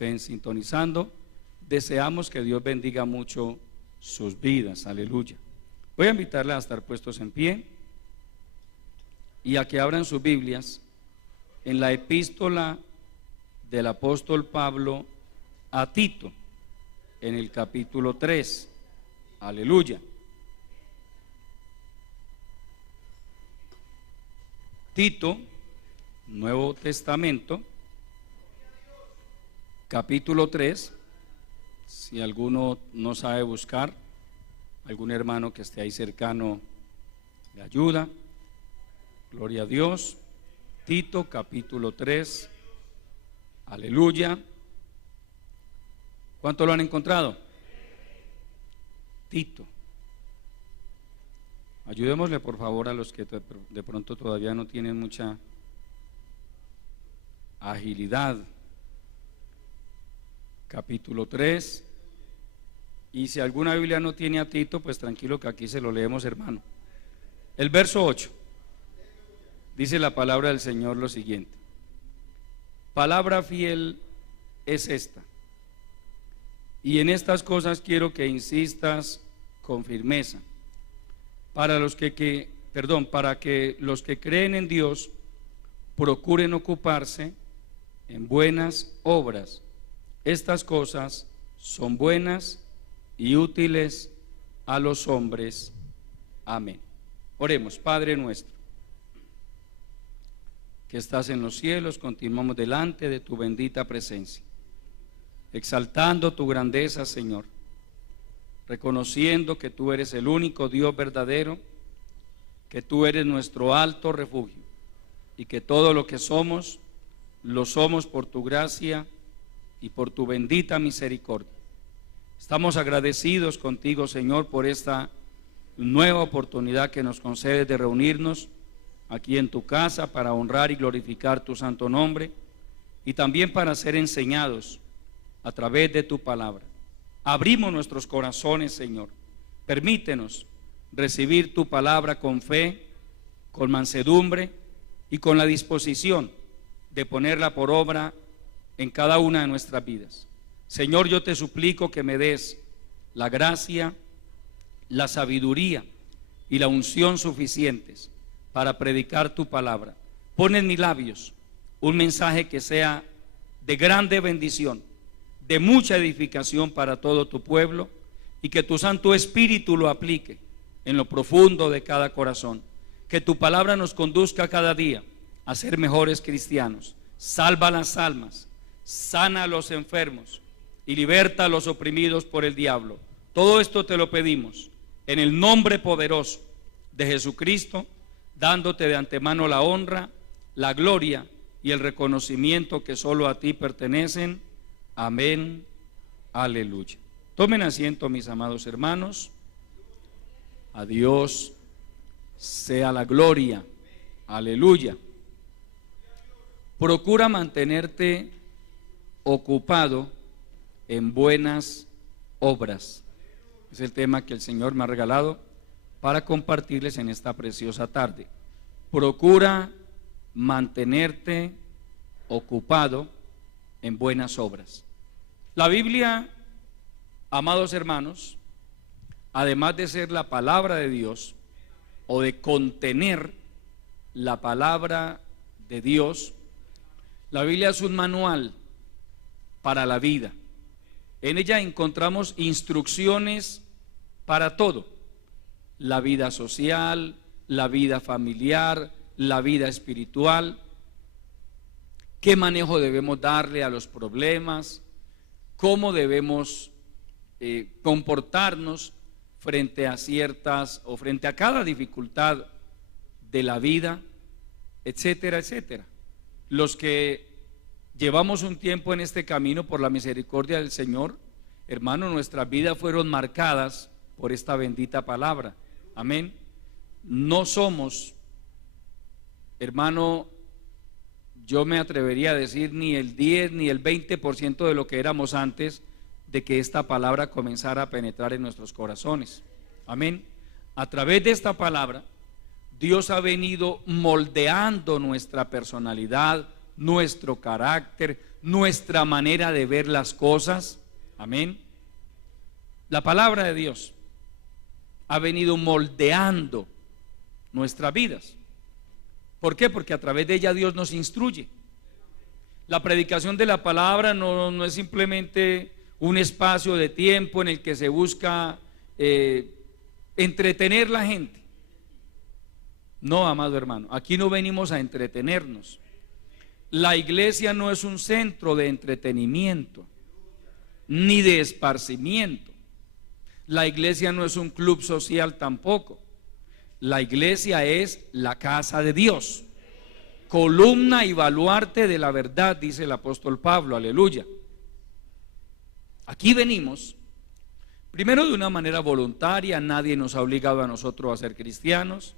estén sintonizando. Deseamos que Dios bendiga mucho sus vidas, aleluya. Voy a invitarles a estar puestos en pie y a que abran sus Biblias en la epístola del apóstol Pablo a Tito, en el capítulo 3, aleluya. Tito, Nuevo Testamento, capítulo 3. Si alguno no sabe buscar, algún hermano que esté ahí cercano le ayuda. Gloria a Dios. Tito, capítulo 3, aleluya. ¿Cuánto lo han encontrado? Tito. Ayudémosle por favor a los que de pronto todavía no tienen mucha agilidad. Capítulo 3. Y si alguna Biblia no tiene a Tito, pues tranquilo que aquí se lo leemos, hermano. El verso 8. Dice la palabra del Señor lo siguiente: palabra fiel es esta, y en estas cosas quiero que insistas con firmeza, para que los que creen en Dios procuren ocuparse en buenas obras. Estas cosas son buenas y útiles a los hombres. Amén. Oremos. Padre nuestro que estás en los cielos, continuamos delante de tu bendita presencia, exaltando tu grandeza, Señor, reconociendo que tú eres el único Dios verdadero, que tú eres nuestro alto refugio y que todo lo que somos, lo somos por tu gracia y por tu bendita misericordia. Estamos agradecidos contigo, Señor, por esta nueva oportunidad que nos concedes de reunirnos aquí en tu casa para honrar y glorificar tu santo nombre y también para ser enseñados a través de tu palabra. Abrimos nuestros corazones, Señor. Permítenos recibir tu palabra con fe, con mansedumbre y con la disposición de ponerla por obra en cada una de nuestras vidas. Señor, yo te suplico que me des la gracia, la sabiduría y la unción suficientes para predicar tu palabra. Pon en mis labios un mensaje que sea de grande bendición, de mucha edificación para todo tu pueblo, y que tu Santo Espíritu lo aplique en lo profundo de cada corazón. Que tu palabra nos conduzca cada día a ser mejores cristianos. Salva las almas, sana a los enfermos y liberta a los oprimidos por el diablo. Todo esto te lo pedimos en el nombre poderoso de Jesucristo, dándote de antemano la honra, la gloria y el reconocimiento que solo a ti pertenecen. Amén, aleluya. Tomen asiento, mis amados hermanos. A Dios sea la gloria, aleluya. Procura mantenerte ocupado en buenas obras. Es el tema que el Señor me ha regalado para compartirles en esta preciosa tarde. Procura mantenerte ocupado en buenas obras. La Biblia, amados hermanos, además de ser la palabra de Dios o de contener la palabra de Dios, la Biblia es un manual para la vida. En ella encontramos instrucciones para todo: la vida social, la vida familiar, la vida espiritual, qué manejo debemos darle a los problemas, cómo debemos comportarnos frente a ciertas o frente a cada dificultad de la vida, etcétera, etcétera. Los que llevamos un tiempo en este camino por la misericordia del Señor, hermano, nuestras vidas fueron marcadas por esta bendita palabra. Amén. No somos, hermano, yo me atrevería a decir ni el 10 ni el 20% de lo que éramos antes de que esta palabra comenzara a penetrar en nuestros corazones. Amén. A través de esta palabra, Dios ha venido moldeando nuestra personalidad, nuestro carácter, nuestra manera de ver las cosas. Amén. La palabra de Dios ha venido moldeando nuestras vidas. ¿Por qué? Porque a través de ella Dios nos instruye. La predicación de la palabra no es simplemente un espacio de tiempo en el que se busca entretener la gente. No, amado hermano, aquí no venimos a entretenernos. La iglesia no es un centro de entretenimiento ni de esparcimiento. La iglesia no es un club social tampoco. La iglesia es la casa de Dios, columna y baluarte de la verdad, dice el apóstol Pablo, aleluya. Aquí venimos, primero, de una manera voluntaria, nadie nos ha obligado a nosotros a ser cristianos.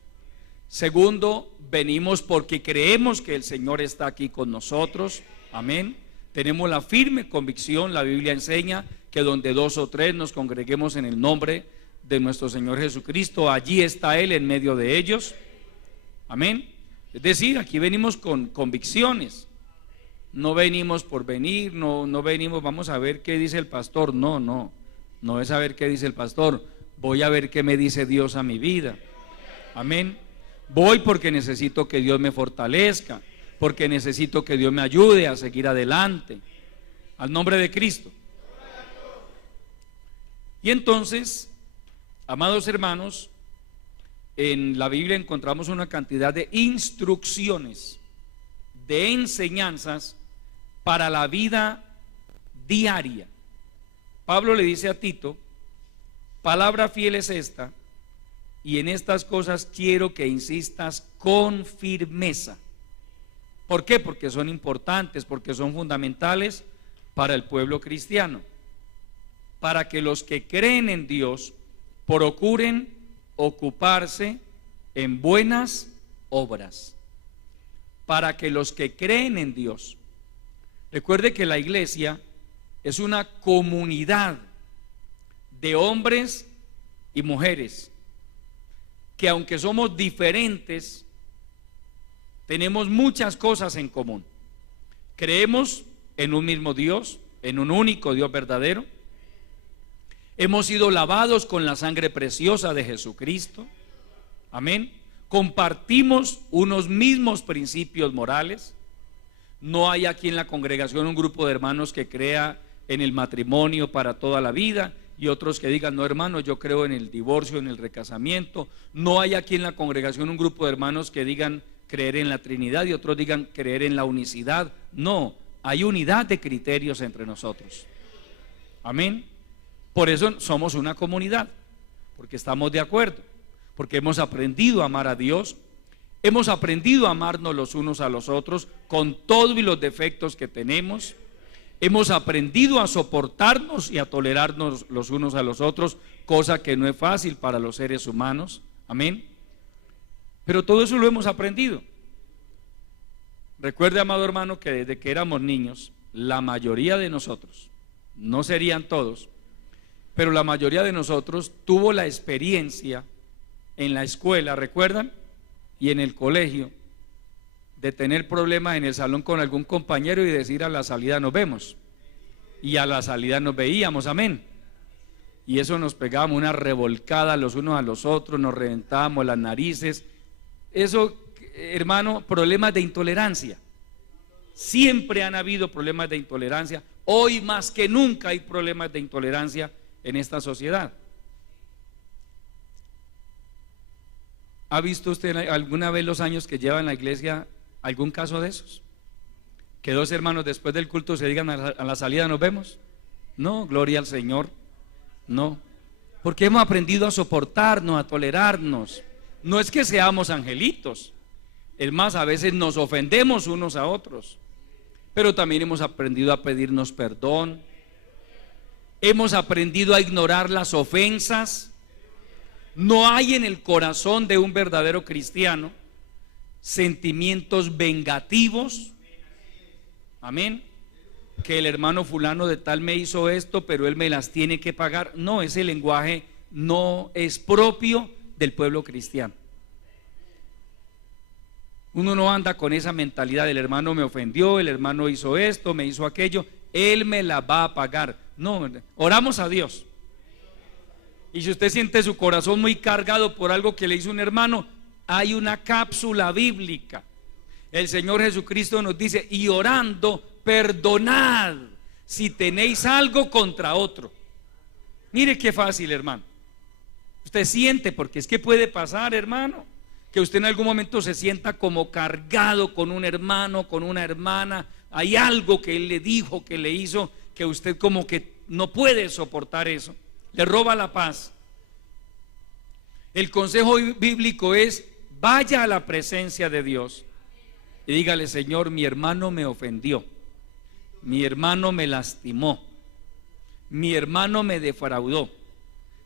Segundo, venimos porque creemos que el Señor está aquí con nosotros, amén. Tenemos la firme convicción, la Biblia enseña que donde 2 o 3 nos congreguemos en el nombre de nuestro Señor Jesucristo, allí está Él en medio de ellos, amén. Es decir, aquí venimos con convicciones, no venimos por venir, no venimos, vamos a ver qué dice el pastor, no es a ver qué dice el pastor, voy a ver qué me dice Dios a mi vida, amén. Voy porque necesito que Dios me fortalezca, porque necesito que Dios me ayude a seguir adelante, al nombre de Cristo. Y entonces, amados hermanos, en la Biblia encontramos una cantidad de instrucciones, de enseñanzas para la vida diaria. Pablo le dice a Tito: palabra fiel es esta, y en estas cosas quiero que insistas con firmeza. ¿Por qué? Porque son importantes, porque son fundamentales para el pueblo cristiano, para que los que creen en Dios procuren ocuparse en buenas obras. Para que los que creen en Dios, recuerde que la iglesia es una comunidad de hombres y mujeres que, aunque somos diferentes, tenemos muchas cosas en común. Creemos en un mismo Dios, en un único Dios verdadero. Hemos sido lavados con la sangre preciosa de Jesucristo, amén. Compartimos unos mismos principios morales. No hay aquí en la congregación un grupo de hermanos que crea en el matrimonio para toda la vida y otros que digan: no, hermano, yo creo en el divorcio, en el recasamiento. No hay aquí en la congregación un grupo de hermanos que digan creer en la Trinidad y otros digan creer en la unicidad. No, hay unidad de criterios entre nosotros, amén. Por eso somos una comunidad, porque estamos de acuerdo, porque hemos aprendido a amar a Dios, hemos aprendido a amarnos los unos a los otros con todos los defectos que tenemos, hemos aprendido a soportarnos y a tolerarnos los unos a los otros, cosa que no es fácil para los seres humanos, amén. Pero todo eso lo hemos aprendido. Recuerde, amado hermano, que desde que éramos niños, la mayoría de nosotros, no serían todos, pero la mayoría de nosotros tuvo la experiencia en la escuela, ¿recuerdan? Y en el colegio, de tener problemas en el salón con algún compañero y decir: a la salida nos vemos, y a la salida nos veíamos, amén. Y eso nos pegábamos una revolcada los unos a los otros, nos reventábamos las narices. Eso, hermano, problemas de intolerancia. Siempre han habido problemas de intolerancia. Hoy más que nunca hay problemas de intolerancia en esta sociedad. ¿Ha visto usted alguna vez los años que lleva en la iglesia algún caso de esos? Que 2 hermanos después del culto se digan: a la salida nos vemos. No, gloria al Señor. No, porque hemos aprendido a soportarnos, a tolerarnos. No es que seamos angelitos, es más, a veces nos ofendemos unos a otros, pero también hemos aprendido a pedirnos perdón. Hemos aprendido a ignorar las ofensas. No hay en el corazón de un verdadero cristiano sentimientos vengativos, amén. Que el hermano fulano de tal me hizo esto, pero él me las tiene que pagar. No, ese lenguaje no es propio del pueblo cristiano. Uno no anda con esa mentalidad: el hermano me ofendió, el hermano hizo esto, me hizo aquello, él me la va a pagar. No, oramos a Dios. Y si usted siente su corazón muy cargado por algo que le hizo un hermano, hay una cápsula bíblica. El Señor Jesucristo nos dice: y orando, perdonad si tenéis algo contra otro. Mire qué fácil, hermano. Usted siente, porque es que puede pasar, hermano, que usted en algún momento se sienta como cargado con un hermano, con una hermana. Hay algo que él le dijo, que le hizo, que usted como que no puede soportar eso, le roba la paz. El consejo bíblico es: vaya a la presencia de Dios y dígale: Señor, mi hermano me ofendió, mi hermano me lastimó, mi hermano me defraudó.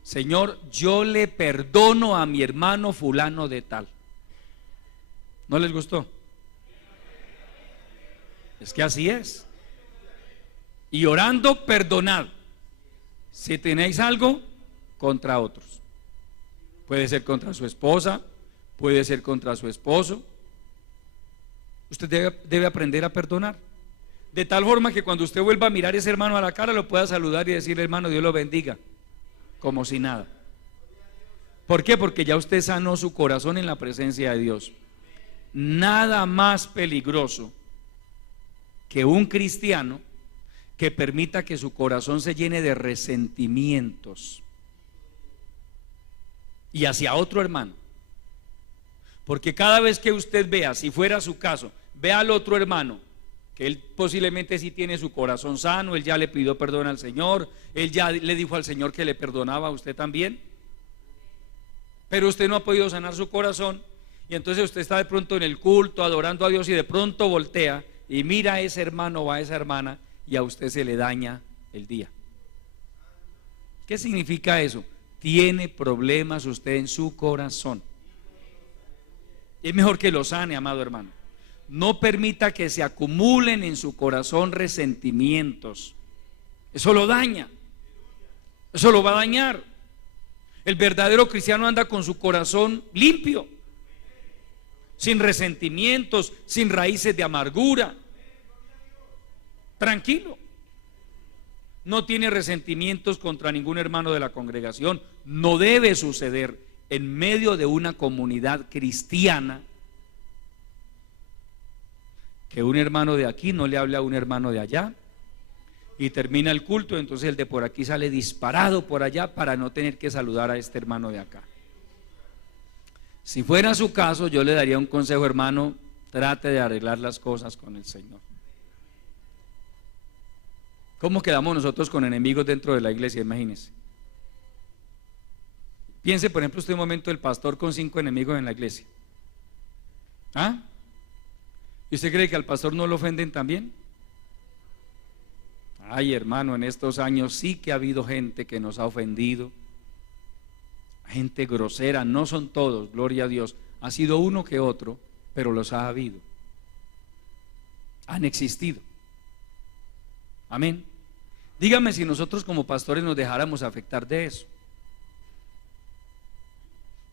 Señor, yo le perdono a mi hermano fulano de tal. ¿No les gustó? Es que así es. Y orando, perdonad si tenéis algo contra otros. Puede ser contra su esposa, puede ser contra su esposo. Usted debe aprender a perdonar, de tal forma que cuando usted vuelva a mirar a ese hermano a la cara, lo pueda saludar y decirle: hermano, Dios lo bendiga, como si nada. ¿Por qué? Porque ya usted sanó su corazón en la presencia de Dios. Nada más peligroso que un cristiano que permita que su corazón se llene de resentimientos y hacia otro hermano. Porque cada vez que usted vea, si fuera su caso, vea al otro hermano, que él posiblemente sí tiene su corazón sano, él ya le pidió perdón al Señor, él ya le dijo al Señor que le perdonaba a usted también, pero usted no ha podido sanar su corazón, y entonces usted está de pronto en el culto adorando a Dios y de pronto voltea y mira a ese hermano o a esa hermana y a usted se le daña el día. ¿Qué significa eso? Tiene problemas usted en su corazón. Es mejor que lo sane, amado hermano. No permita que se acumulen en su corazón resentimientos. Eso lo daña. Eso lo va a dañar. El verdadero cristiano anda con su corazón limpio, sin resentimientos, sin raíces de amargura. Tranquilo. No tiene resentimientos contra ningún hermano de la congregación. No debe suceder en medio de una comunidad cristiana que un hermano de aquí no le hable a un hermano de allá y termina el culto, entonces el de por aquí sale disparado por allá para no tener que saludar a este hermano de acá. Si fuera su caso, yo le daría un consejo, hermano: trate de arreglar las cosas con el Señor. ¿Cómo quedamos nosotros con enemigos dentro de la iglesia? Imagínense. Piense, por ejemplo, usted un momento, el pastor con 5 enemigos en la iglesia. ¿Ah? ¿Y usted cree que al pastor no lo ofenden también? Ay, hermano, en estos años sí que ha habido gente que nos ha ofendido, gente grosera. No son todos, gloria a Dios, ha sido uno que otro, pero los ha habido, han existido. Amén. Dígame si nosotros como pastores nos dejáramos afectar de eso.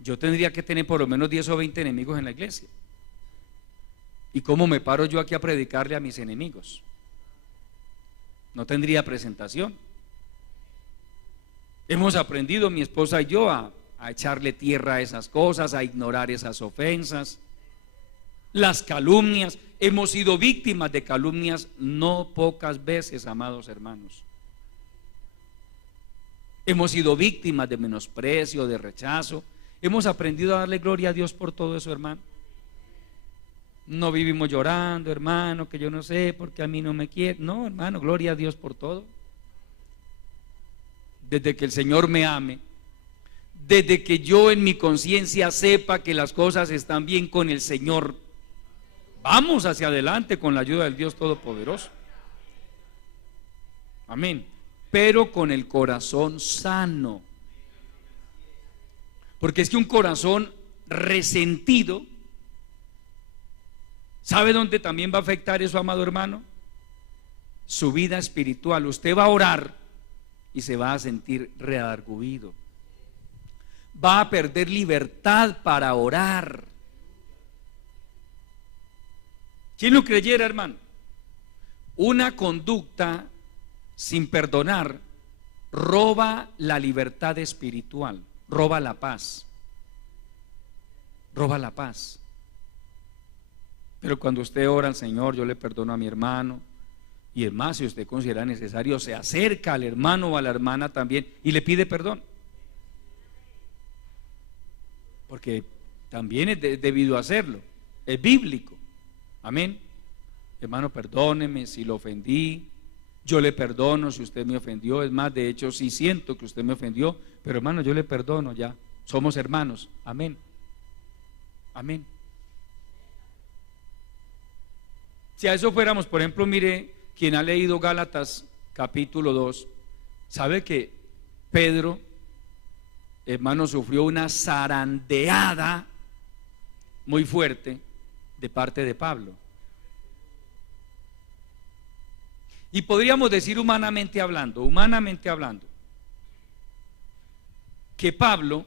Yo tendría que tener por lo menos 10 o 20 enemigos en la iglesia. ¿Y cómo me paro yo aquí a predicarle a mis enemigos? No tendría presentación. Hemos aprendido, mi esposa y yo, a echarle tierra a esas cosas, a ignorar esas ofensas, las calumnias. Hemos sido víctimas de calumnias no pocas veces, amados hermanos. Hemos sido víctimas de menosprecio, de rechazo. Hemos aprendido a darle gloria a Dios por todo eso, hermano. No vivimos llorando, hermano, que yo no sé porque a mí no me quiere. No, hermano, gloria a Dios por todo. Desde que el Señor me ame, desde que yo en mi conciencia sepa que las cosas están bien con el Señor, vamos hacia adelante con la ayuda del Dios Todopoderoso. Amén. Pero con el corazón sano. Porque es que un corazón resentido, ¿sabe dónde también va a afectar eso, amado hermano? Su vida espiritual. Usted va a orar y se va a sentir redarguido. Va a perder libertad para orar. ¿Quién lo creyera, hermano? Una conducta sin perdonar roba la libertad espiritual, roba la paz, roba la paz. Pero cuando usted ora al Señor, yo le perdono a mi hermano, y es más, si usted considera necesario, se acerca al hermano o a la hermana también y le pide perdón, porque también es debido hacerlo, es bíblico. Amén. Hermano, perdóneme si lo ofendí, yo le perdono si usted me ofendió. Es más, de hecho, sí siento que usted me ofendió, pero hermano, yo le perdono ya, somos hermanos. Amén. Amén. Si a eso fuéramos, por ejemplo, mire, quien ha leído Gálatas capítulo 2, sabe que Pedro, hermano, sufrió una zarandeada muy fuerte de parte de Pablo. Y podríamos decir humanamente hablando, que Pablo,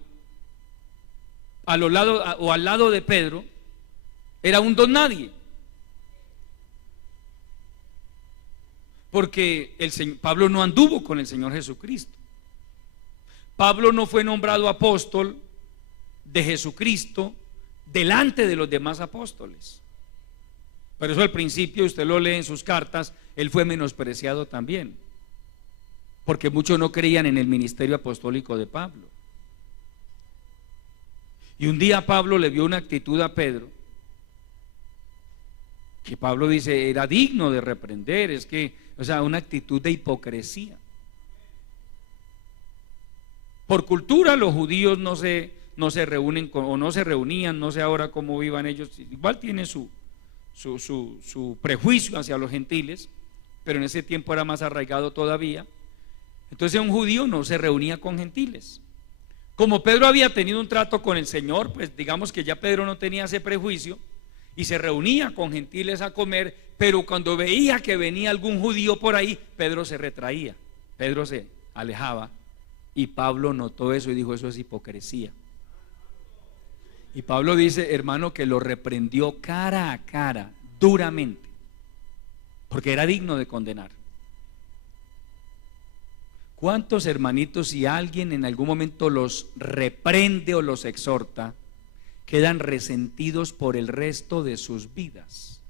al lado de Pedro, era un don nadie. Porque Pablo no anduvo con el Señor Jesucristo. Pablo no fue nombrado apóstol de Jesucristo delante de los demás apóstoles. Por eso al principio, usted lo lee en sus cartas, él fue menospreciado también, porque muchos no creían en el ministerio apostólico de Pablo. Y un día Pablo le vio una actitud a Pedro que Pablo dice era digno de reprender. Es que, o sea, una actitud de hipocresía. Por cultura los judíos no se reúnen o no se reunían, no sé ahora cómo vivan ellos, igual tiene su prejuicio hacia los gentiles, pero en ese tiempo era más arraigado todavía. Entonces un judío no se reunía con gentiles. Como Pedro había tenido un trato con el Señor, pues digamos que ya Pedro no tenía ese prejuicio y se reunía con gentiles a comer, pero cuando veía que venía algún judío por ahí, Pedro se retraía, Pedro se alejaba, y Pablo notó eso y dijo: eso es hipocresía. Y Pablo dice, hermano, que lo reprendió cara a cara, duramente, porque era digno de condenar. ¿Cuántos hermanitos, si alguien en algún momento los reprende o los exhorta, quedan resentidos por el resto de sus vidas?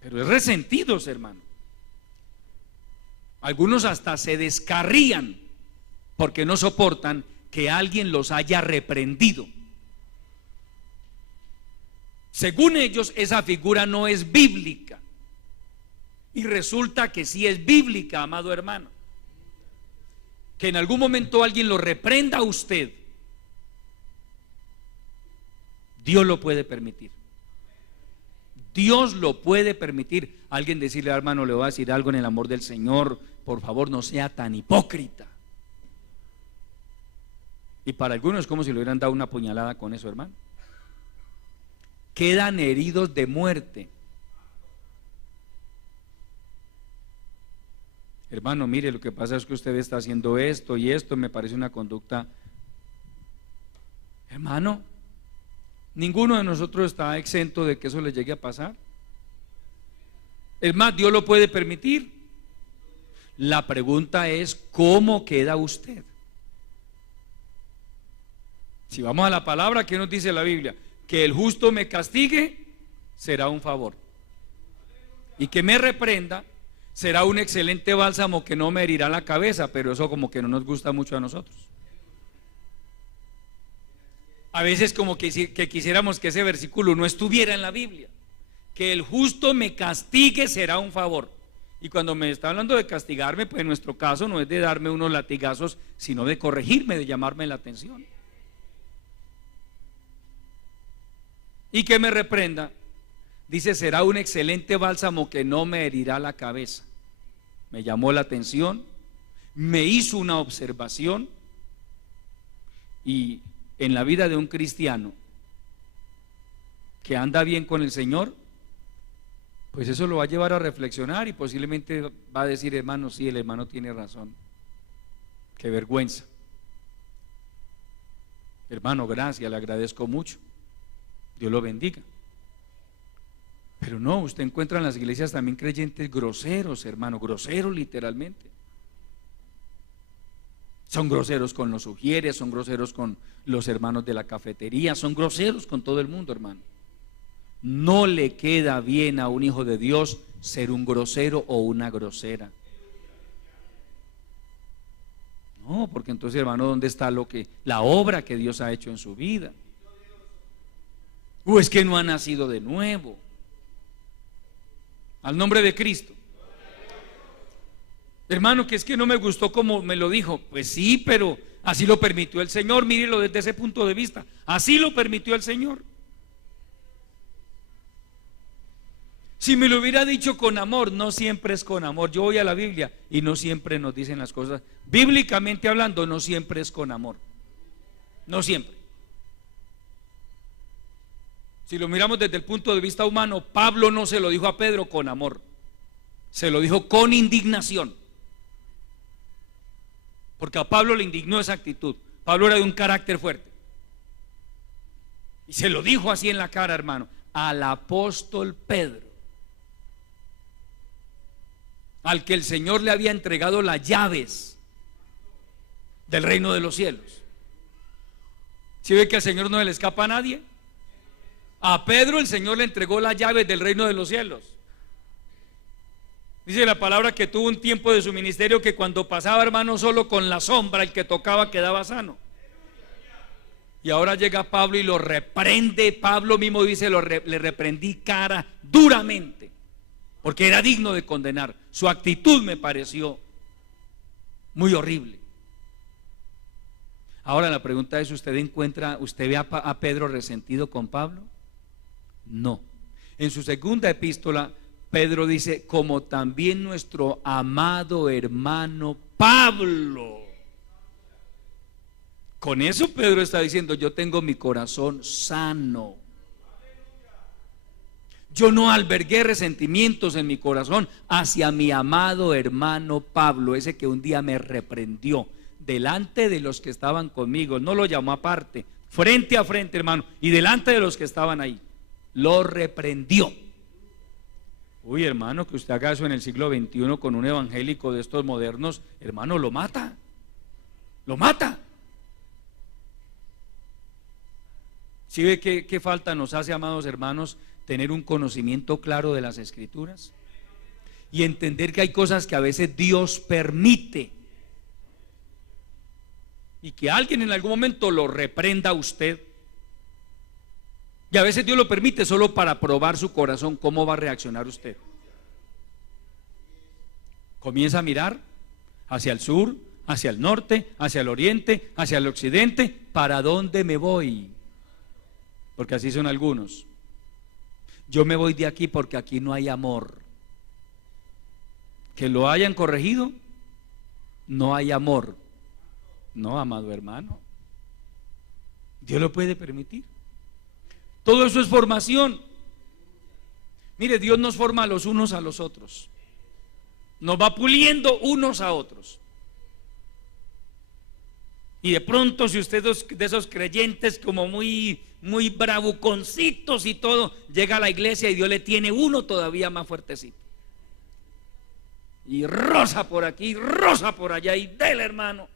Pero es resentidos, hermano. Algunos hasta se descarrían porque no soportan que alguien los haya reprendido. Según ellos, esa figura no es bíblica. Y resulta que sí es bíblica, amado hermano. Que en algún momento alguien lo reprenda a usted, Dios lo puede permitir. Dios lo puede permitir. Alguien decirle: hermano, le voy a decir algo en el amor del Señor, por favor no sea tan hipócrita. Y para algunos es como si le hubieran dado una puñalada con eso, hermano. Quedan heridos de muerte. Hermano, mire, lo que pasa es que usted está haciendo esto y esto, me parece una conducta. Hermano, ninguno de nosotros está exento de que eso le llegue a pasar. Es más, Dios lo puede permitir. La pregunta es: ¿cómo queda usted? Si vamos a la palabra, ¿qué nos dice la Biblia? Que el justo me castigue será un favor, y que me reprenda será un excelente bálsamo que no me herirá la cabeza. Pero eso como que no nos gusta mucho a nosotros. A veces como que quisiéramos que ese versículo no estuviera en la Biblia. Que el justo me castigue será un favor. Y cuando me está hablando de castigarme, pues en nuestro caso no es de darme unos latigazos, sino de corregirme, de llamarme la atención. Y que me reprenda, dice, será un excelente bálsamo que no me herirá la cabeza. Me llamó la atención, me hizo una observación. Y en la vida de un cristiano que anda bien con el Señor, pues eso lo va a llevar a reflexionar y posiblemente va a decir: hermano, sí, el hermano tiene razón, qué vergüenza. Hermano, gracias, le agradezco mucho, Dios lo bendiga. Pero no, usted encuentra en las iglesias también creyentes groseros, hermano, groseros literalmente. Son groseros con los ujieres, son groseros con los hermanos de la cafetería, son groseros con todo el mundo, hermano. No le queda bien a un hijo de Dios ser un grosero o una grosera. No, porque entonces, hermano, ¿dónde está la obra que Dios ha hecho en su vida? ¿O es que no ha nacido de nuevo? Al nombre de Cristo. Hermano, que es que no me gustó como me lo dijo. Pues sí, pero así lo permitió el Señor. Mírelo desde ese punto de vista. Así lo permitió el Señor. Si me lo hubiera dicho con amor, no siempre es con amor. Yo voy a la Biblia y no siempre nos dicen las cosas. Bíblicamente hablando, no siempre es con amor. No siempre. Si lo miramos desde el punto de vista humano, Pablo no se lo dijo a Pedro con amor, se lo dijo con indignación, porque a Pablo le indignó esa actitud. Pablo era de un carácter fuerte y se lo dijo así en la cara, hermano, al apóstol Pedro, al que el Señor le había entregado las llaves del reino de los cielos. ¿Sí ve que al Señor no se le escapa a nadie? A Pedro el Señor le entregó las llaves del reino de los cielos. Dice la palabra que tuvo un tiempo de su ministerio que cuando pasaba, hermano, solo con la sombra el que tocaba quedaba sano. Y ahora llega Pablo y lo reprende. Pablo mismo dice, le reprendí cara duramente, porque era digno de condenar. Su actitud me pareció muy horrible. Ahora la pregunta es, ¿usted ve a Pedro resentido con Pablo? No. En su segunda epístola, Pedro dice, como también nuestro amado hermano Pablo. Con eso Pedro está diciendo, yo tengo mi corazón sano. Yo no albergué resentimientos en mi corazón hacia mi amado hermano Pablo, ese que un día me reprendió delante de los que estaban conmigo. No lo llamó aparte, frente a frente, hermano, y delante de los que estaban ahí. Lo reprendió. Uy, hermano, que usted haga eso en el siglo XXI con un evangélico de estos modernos, hermano, lo mata. Lo mata. ¿Sí ve qué falta nos hace, amados hermanos, tener un conocimiento claro de las Escrituras? Y entender que hay cosas que a veces Dios permite, y que alguien en algún momento lo reprenda a usted. Y a veces Dios lo permite solo para probar su corazón, cómo va a reaccionar usted. Comienza a mirar hacia el sur, hacia el norte, hacia el oriente, hacia el occidente. ¿Para dónde me voy? Porque así son algunos. Yo me voy de aquí porque aquí no hay amor. Que lo hayan corregido, no hay amor. No, amado hermano, Dios lo puede permitir. Todo eso es formación. Mire, Dios nos forma a los unos a los otros, nos va puliendo unos a otros. Y de pronto, si usted es de esos creyentes como muy bravuconcitos y todo, llega a la iglesia y Dios le tiene uno todavía más fuertecito, y rosa por aquí, rosa por allá, y dele, hermano,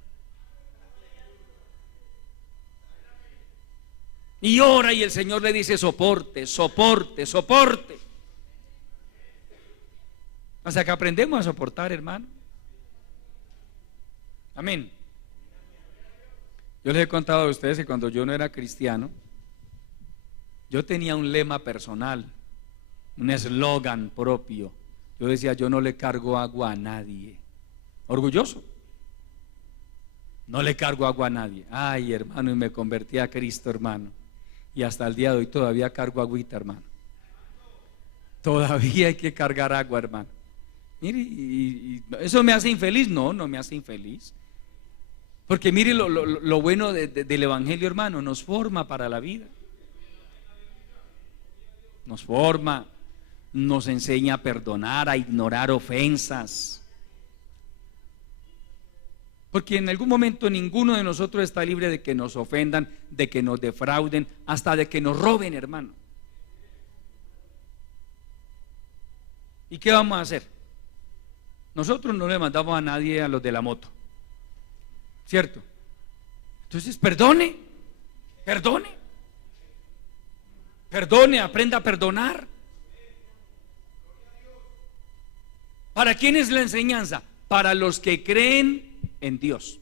y ora, y el Señor le dice soporte, soporte, soporte, hasta que aprendemos a soportar, hermano. Amén. Yo les he contado a ustedes que cuando yo no era cristiano, yo tenía un lema personal, un eslogan propio. Yo decía, yo no le cargo agua a nadie. Orgulloso. No le cargo agua a nadie. Ay, hermano, y me convertí a Cristo, hermano. Y hasta el día de hoy todavía cargo agüita, hermano. Todavía hay que cargar agua, hermano. Mire, y ¿eso me hace infeliz? No, no me hace infeliz. Porque mire lo bueno del evangelio, hermano, nos forma para la vida. Nos forma, nos enseña a perdonar, a ignorar ofensas. Porque en algún momento ninguno de nosotros está libre de que nos ofendan, de que nos defrauden, hasta de que nos roben, hermano. ¿Y qué vamos a hacer? Nosotros no le mandamos a nadie a los de la moto, ¿cierto? Entonces perdone, aprenda a perdonar. ¿Para quién es la enseñanza? Para los que creen en Dios,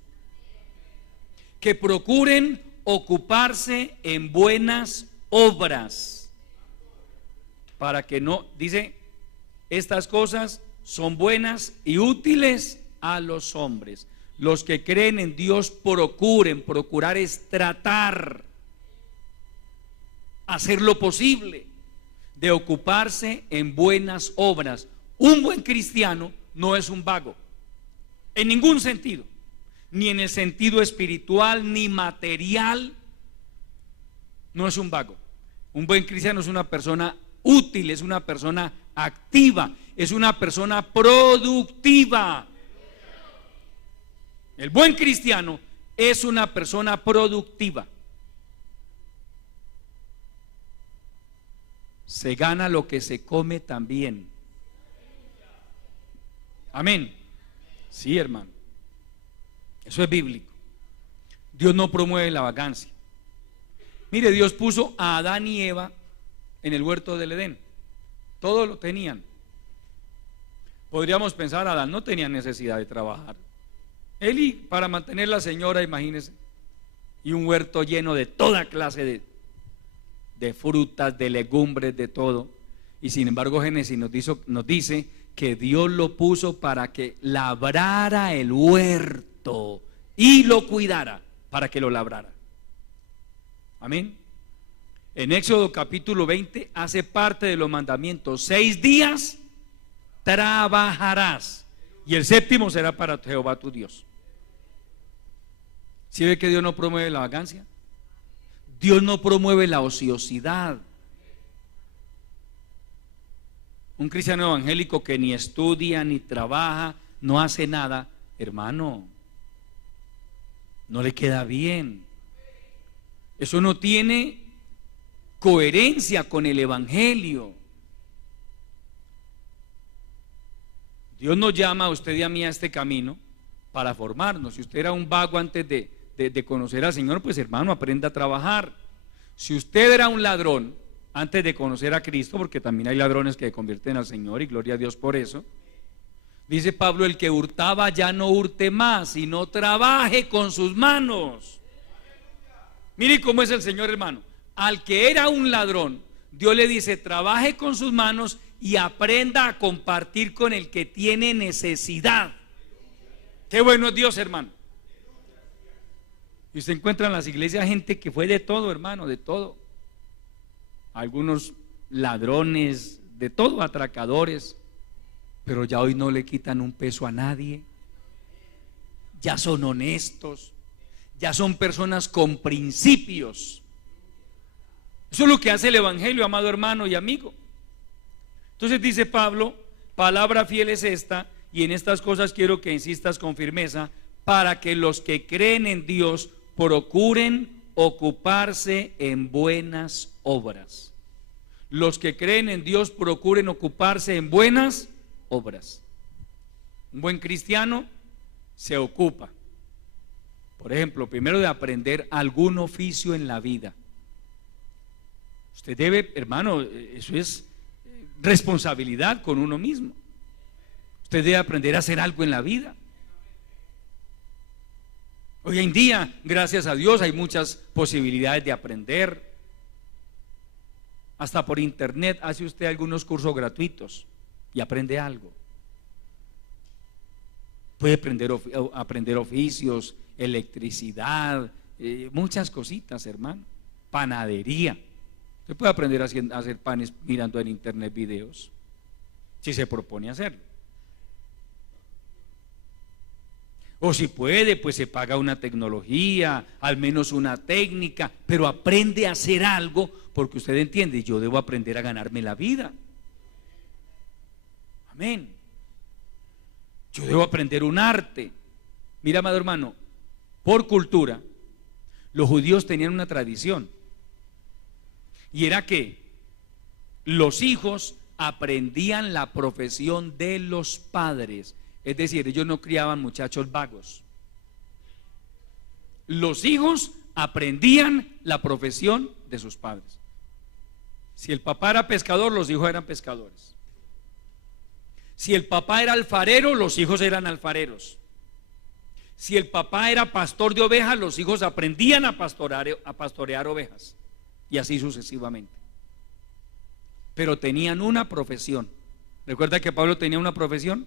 que procuren ocuparse en buenas obras, para que no, dice, estas cosas son buenas y útiles a los hombres. Los que creen en Dios procurar es tratar, hacer lo posible de ocuparse en buenas obras. Un buen cristiano no es un vago, en ningún sentido, ni en el sentido espiritual ni material. No es un vago. Un buen cristiano es una persona útil, es una persona activa, es una persona productiva. El buen cristiano es una persona productiva. Se gana lo que se come también. Amén. Sí, hermano. Eso es bíblico. Dios no promueve la vagancia. Mire, Dios puso a Adán y Eva en el huerto del Edén. Todo lo tenían. Podríamos pensar, Adán no tenía necesidad de trabajar. Él, para mantener la señora, imagínese, y un huerto lleno de toda clase de frutas, de legumbres, de todo. Y sin embargo Génesis nos dice que Dios lo puso para que labrara el huerto y lo cuidara, para que lo labrara. Amén. En Éxodo capítulo 20 hace parte de los mandamientos: 6 días trabajarás y el séptimo será para Jehová tu Dios. ¿Sí ve que Dios no promueve la vagancia? Dios no promueve la ociosidad. Un cristiano evangélico que ni estudia, ni trabaja, no hace nada, hermano, no le queda bien. Eso no tiene coherencia con el evangelio. Dios nos llama a usted y a mí a este camino para formarnos. Si usted era un vago antes de conocer al Señor, pues hermano, aprenda a trabajar. Si usted era un ladrón antes de conocer a Cristo, porque también hay ladrones que se convierten al Señor, y gloria a Dios por eso, dice Pablo: el que hurtaba ya no hurte más, sino trabaje con sus manos. Mire cómo es el Señor, hermano. Al que era un ladrón, Dios le dice: trabaje con sus manos y aprenda a compartir con el que tiene necesidad. Qué bueno es Dios, hermano. Y usted encuentra en las iglesias gente que fue de todo, hermano, de todo. Algunos ladrones, de todo, atracadores, pero ya hoy no le quitan un peso a nadie. Ya son honestos, ya son personas con principios. Eso es lo que hace el evangelio, amado hermano y amigo. Entonces dice Pablo: palabra fiel es esta, y en estas cosas quiero que insistas con firmeza, para que los que creen en Dios procuren ocuparse en buenas obras. Los que creen en Dios procuren ocuparse en buenas obras. Un buen cristiano se ocupa, por ejemplo, primero de aprender algún oficio en la vida. Usted debe, hermano, eso es responsabilidad con uno mismo. Usted debe aprender a hacer algo en la vida. Hoy en día, gracias a Dios, hay muchas posibilidades de aprender. Hasta por internet hace usted algunos cursos gratuitos y aprende algo. Puede aprender oficios, electricidad, muchas cositas, hermano. Panadería. Usted puede aprender a hacer panes mirando en internet videos, si se propone hacerlo. O si puede, pues se paga una tecnología, al menos una técnica, pero aprende a hacer algo, porque usted entiende: yo debo aprender a ganarme la vida. Amén. Yo debo aprender un arte. Mira, amado hermano, por cultura, los judíos tenían una tradición, y era que los hijos aprendían la profesión de los padres. Es decir, ellos no criaban muchachos vagos. Los hijos aprendían la profesión de sus padres. Si el papá era pescador, los hijos eran pescadores. Si el papá era alfarero, los hijos eran alfareros. Si el papá era pastor de ovejas, los hijos aprendían a pastorear ovejas. Y así sucesivamente. Pero tenían una profesión. ¿Recuerda que Pablo tenía una profesión?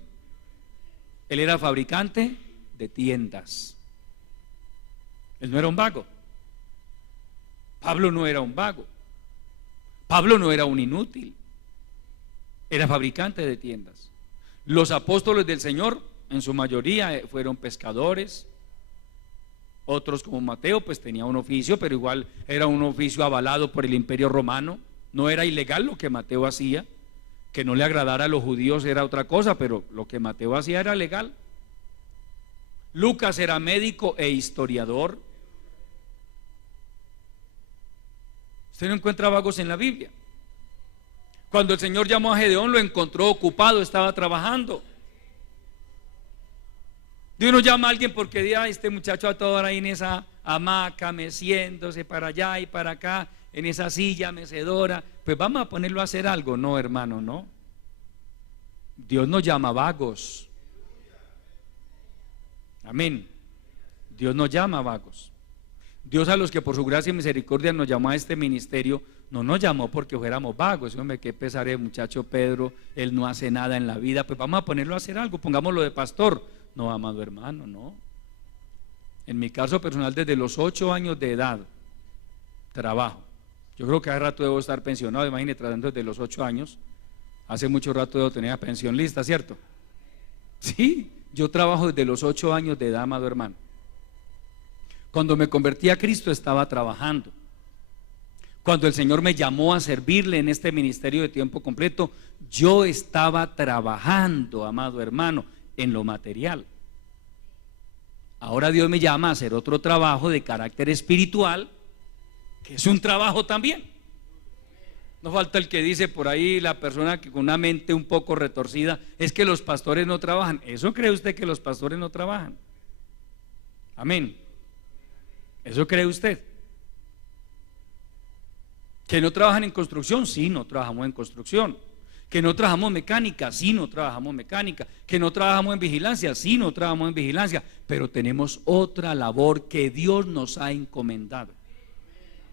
Él era fabricante de tiendas. Él no era un vago. Pablo no era un vago. Pablo no era un inútil. Era fabricante de tiendas. Los apóstoles del Señor, en su mayoría, fueron pescadores. Otros, como Mateo, pues tenía un oficio, pero igual era un oficio avalado por el Imperio Romano. No era ilegal lo que Mateo hacía. Que no le agradara a los judíos era otra cosa, pero lo que Mateo hacía era legal. Lucas era médico e historiador. Usted no encuentra vagos en la Biblia. Cuando el Señor llamó a Gedeón, lo encontró ocupado, estaba trabajando. Dios no llama a alguien porque diga, este muchacho a toda hora ahí en esa hamaca, meciéndose para allá y para acá, en esa silla mecedora, pues vamos a ponerlo a hacer algo. No, hermano, no. Dios no llama vagos. Amén. Dios no llama vagos. Dios, a los que por su gracia y misericordia nos llamó a este ministerio, no nos llamó porque fuéramos vagos. Hombre, qué pesar el muchacho Pedro, él no hace nada en la vida, pues vamos a ponerlo a hacer algo, pongámoslo de pastor. No, amado hermano, no. En mi caso personal, desde los 8 años de edad trabajo. Yo creo que hace rato debo estar pensionado, imagínate, tratando desde los 8 años. Hace mucho rato debo tener la pensión lista, ¿cierto? Sí, yo trabajo desde los 8 años de edad, amado hermano. Cuando me convertí a Cristo estaba trabajando. Cuando el Señor me llamó a servirle en este ministerio de tiempo completo, yo estaba trabajando, amado hermano, en lo material. Ahora Dios me llama a hacer otro trabajo de carácter espiritual, que es un trabajo también. No falta el que dice por ahí, la persona que con una mente un poco retorcida, es que los pastores no trabajan. ¿Eso cree usted, que los pastores no trabajan? Amén. ¿Eso cree usted? ¿Que no trabajan en construcción? Sí, no trabajamos en construcción. ¿Que no trabajamos mecánica? Sí, no trabajamos mecánica. ¿Que no trabajamos en vigilancia? Sí, no trabajamos en vigilancia. Pero tenemos otra labor que Dios nos ha encomendado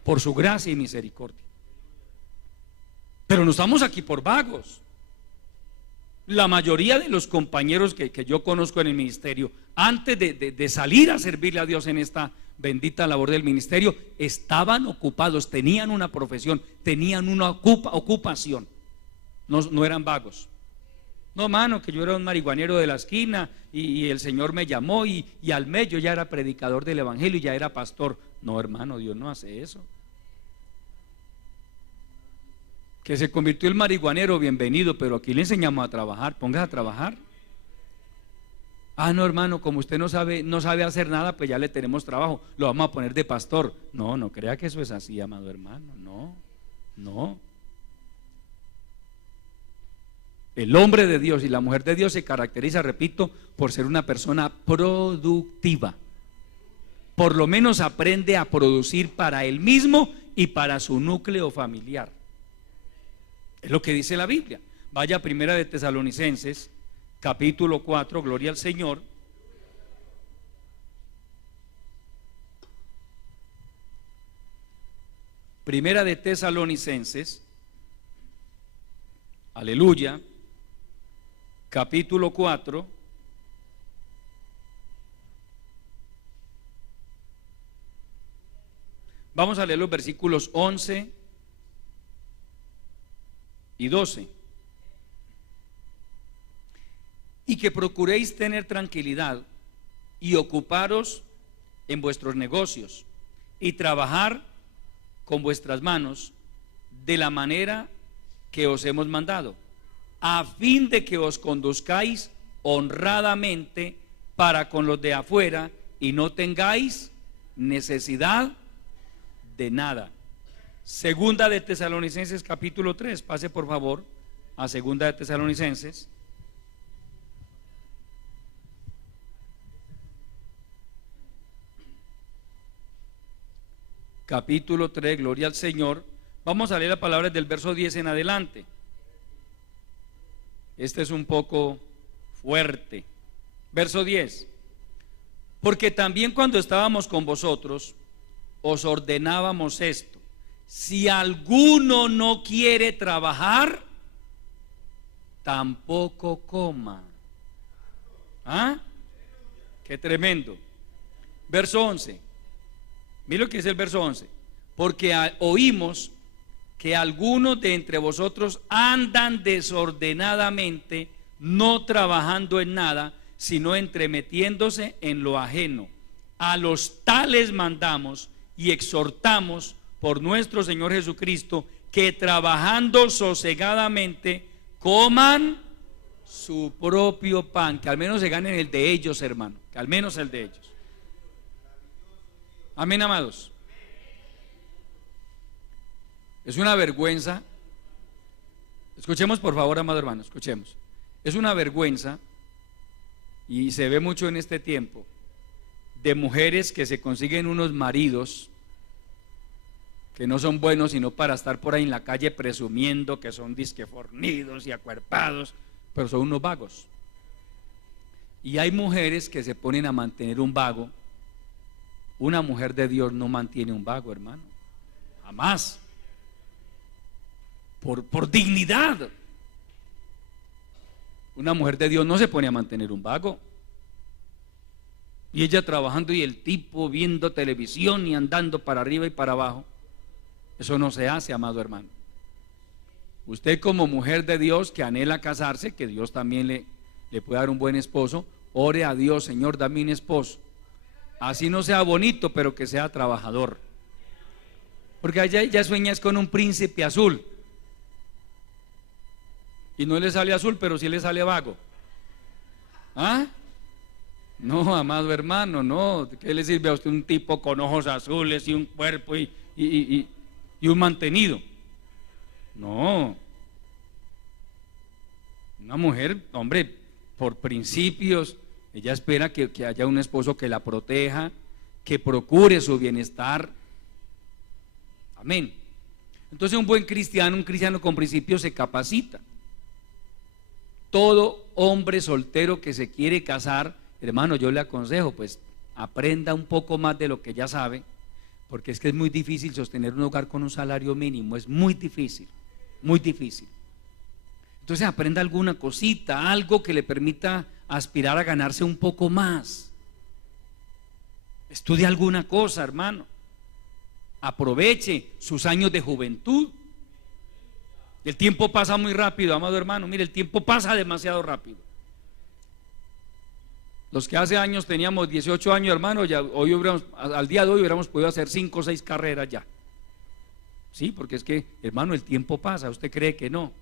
por su gracia y misericordia. Pero no estamos aquí por vagos. La mayoría de los compañeros que yo conozco en el ministerio, antes de salir a servirle a Dios en esta bendita labor del ministerio, estaban ocupados, tenían una profesión, tenían una ocupación. No eran vagos. No, mano, que yo era un marihuanero de la esquina y el Señor me llamó y al mes yo ya era predicador del evangelio y ya era pastor. No, hermano, Dios no hace eso. Que se convirtió el marihuanero, bienvenido, pero aquí le enseñamos a trabajar. Póngase a trabajar. Ah, no, hermano, como usted no sabe hacer nada, pues ya le tenemos trabajo, lo vamos a poner de pastor. No, no crea que eso es así, amado hermano. No. El hombre de Dios y la mujer de Dios se caracteriza, repito, por ser una persona productiva. Por lo menos aprende a producir para él mismo y para su núcleo familiar. Es lo que dice la Biblia. Vaya a Primera de Tesalonicenses, capítulo 4, gloria al Señor. Primera de Tesalonicenses, aleluya, capítulo 4. Vamos a leer los versículos 11 y 12. Y que procuréis tener tranquilidad y ocuparos en vuestros negocios y trabajar con vuestras manos de la manera que os hemos mandado, a fin de que os conduzcáis honradamente para con los de afuera y no tengáis necesidad de nada. Segunda de Tesalonicenses capítulo 3, pase por favor. a Segunda de Tesalonicenses. Capítulo 3, gloria al Señor. Vamos a leer la palabra del verso 10 en adelante. Este es un poco fuerte. Verso 10. Porque también cuando estábamos con vosotros, os ordenábamos esto: si alguno no quiere trabajar, tampoco coma. ¿Ah? Qué tremendo. Verso 11. Mira lo que dice el verso 11. Porque oímos que algunos de entre vosotros andan desordenadamente, no trabajando en nada, sino entremetiéndose en lo ajeno. A los tales mandamos y exhortamos por nuestro Señor Jesucristo, que trabajando sosegadamente coman su propio pan, que al menos se ganen el de ellos, hermano, que al menos el de ellos. Amén, amados. Es una vergüenza. Escuchemos por favor, amado hermano, escuchemos. Es una vergüenza, y se ve mucho en este tiempo, de mujeres que se consiguen unos maridos que no son buenos sino para estar por ahí en la calle presumiendo que son disque fornidos y acuerpados, pero son unos vagos. Y hay mujeres que se ponen a mantener un vago. Una mujer de Dios no mantiene un vago, hermano, jamás. Por dignidad. Una mujer de Dios no se pone a mantener un vago. Y ella trabajando y el tipo viendo televisión y andando para arriba y para abajo. Eso no se hace, amado hermano. Usted como mujer de Dios que anhela casarse, que Dios también le puede dar un buen esposo, ore a Dios: Señor, dame un esposo. Así no sea bonito, pero que sea trabajador. Porque allá ella sueña es con un príncipe azul. Y no le sale azul, pero sí le sale vago. ¿Ah? No, amado hermano, no. ¿Qué le sirve a usted un tipo con ojos azules y un cuerpo y un mantenido? No. Una mujer, hombre, por principios, ella espera que haya un esposo que la proteja, que procure su bienestar. Amén. Entonces un buen cristiano, un cristiano con principios, se capacita. Todo hombre soltero que se quiere casar, hermano, yo le aconsejo, pues aprenda un poco más de lo que ya sabe, porque es que es muy difícil sostener un hogar con un salario mínimo, es muy difícil, muy difícil. Entonces aprenda alguna cosita, algo que le permita aspirar a ganarse un poco más. Estudie alguna cosa, hermano. Aproveche sus años de juventud. El tiempo pasa muy rápido, amado hermano. Mire, el tiempo pasa demasiado rápido. Los que hace años teníamos 18 años, hermano, ya hoy al día de hoy hubiéramos podido hacer 5 o 6 carreras ya. Sí, porque es que, hermano, el tiempo pasa. ¿Usted cree que no?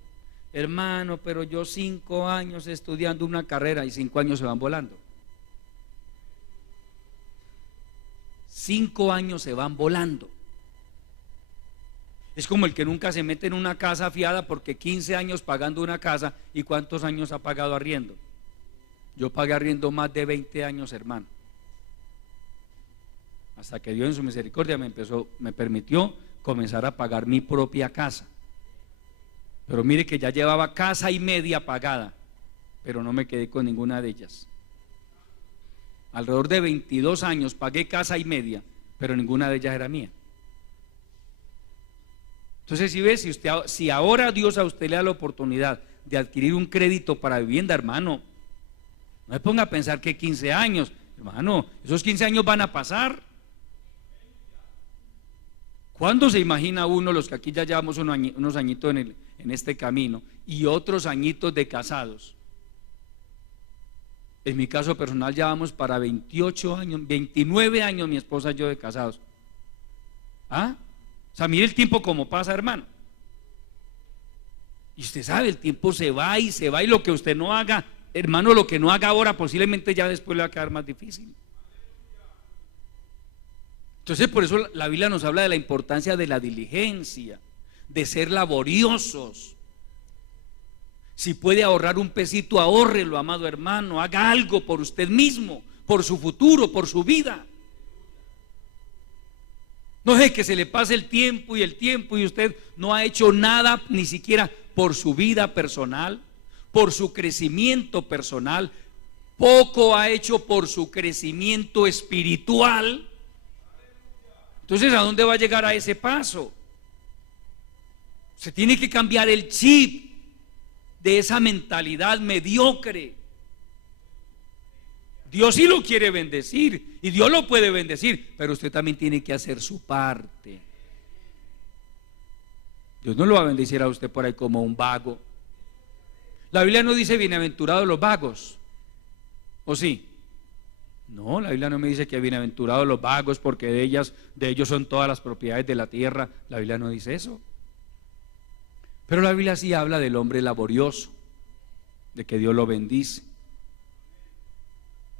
Hermano, pero yo 5 años estudiando una carrera y 5 años se van volando. 5 años se van volando. Es como el que nunca se mete en una casa fiada, porque 15 años pagando una casa, ¿y cuántos años ha pagado arriendo? Yo pagué arriendo más de 20 años, hermano, hasta que Dios en su misericordia me permitió comenzar a pagar mi propia casa. Pero mire que ya llevaba casa y media pagada, pero no me quedé con ninguna de ellas. Alrededor de 22 años pagué casa y media, pero ninguna de ellas era mía. Entonces, si ve, si ahora Dios a usted le da la oportunidad de adquirir un crédito para vivienda, hermano, no se ponga a pensar que 15 años, hermano, esos 15 años van a pasar. ¿Cuándo se imagina uno, los que aquí ya llevamos unos añitos en este camino y otros añitos de casados? En mi caso personal ya vamos para 28 años, 29 años mi esposa y yo de casados. ¿Ah? O sea, mire el tiempo como pasa, hermano. Y usted sabe, el tiempo se va y lo que usted no haga, hermano, lo que no haga ahora posiblemente ya después le va a quedar más difícil. Entonces por eso la Biblia nos habla de la importancia de la diligencia, de ser laboriosos. Si puede ahorrar un pesito, ahórrelo, amado hermano. Haga algo por usted mismo, por su futuro, por su vida. No es que se le pase el tiempo y usted no ha hecho nada, ni siquiera por su vida personal, por su crecimiento personal. Poco ha hecho por su crecimiento espiritual. Entonces, ¿a dónde va a llegar a ese paso? Se tiene que cambiar el chip de esa mentalidad mediocre. Dios sí lo quiere bendecir y Dios lo puede bendecir, pero usted también tiene que hacer su parte. Dios no lo va a bendecir a usted por ahí como un vago. La Biblia no dice bienaventurados los vagos, ¿o sí? No, la Biblia no me dice que bienaventurados los vagos porque de ellos son todas las propiedades de la tierra. La Biblia no dice eso. Pero la Biblia sí habla del hombre laborioso, de que Dios lo bendice.